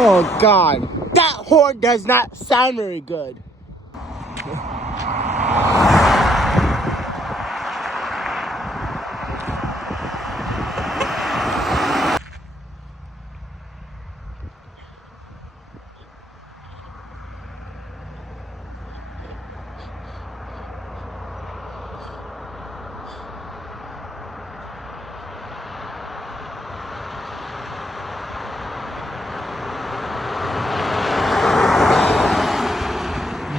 Oh God, that horn does not sound very good.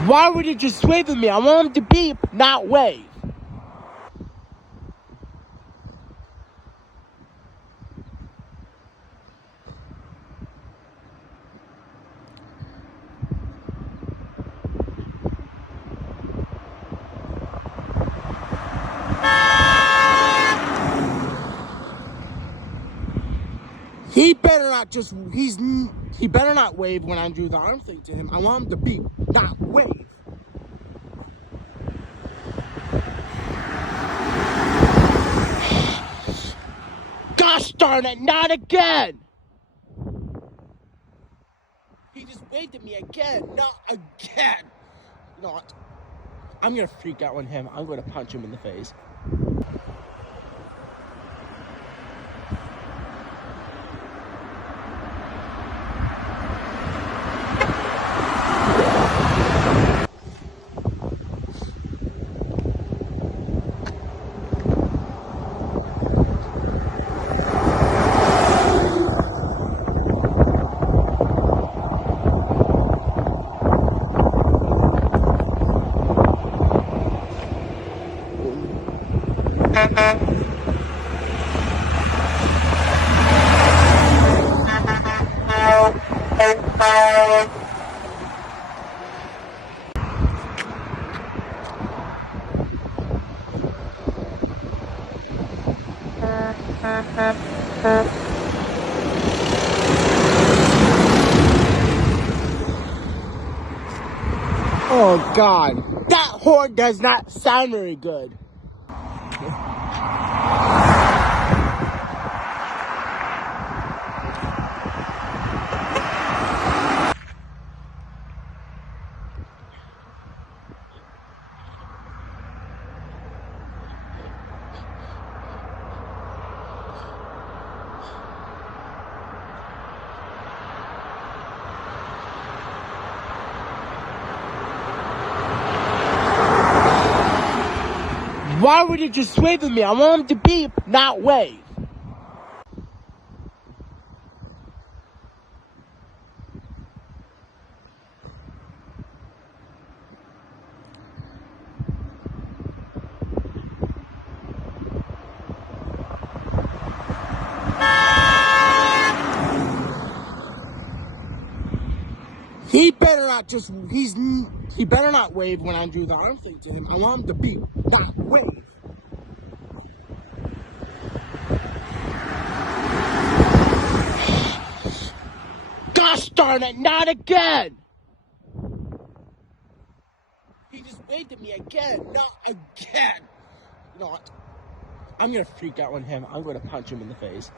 Why would you just wave at me? I want him to beep, not wave. He better not wave when I do the arm thing to him. I want him to beep, not wave. Gosh darn it, not again! He just waved at me again, not again! You know what? I'm gonna freak out on him. I'm gonna punch him in the face. Oh God, that horn does not sound very good. Why would you just wave at me? I want him to beep, not wave. He better not he better not wave when I do the arm thing to him. I want him to be that wave. Gosh darn it, not again! He just waved at me again, not again! You know what? I'm gonna freak out on him. I'm gonna punch him in the face.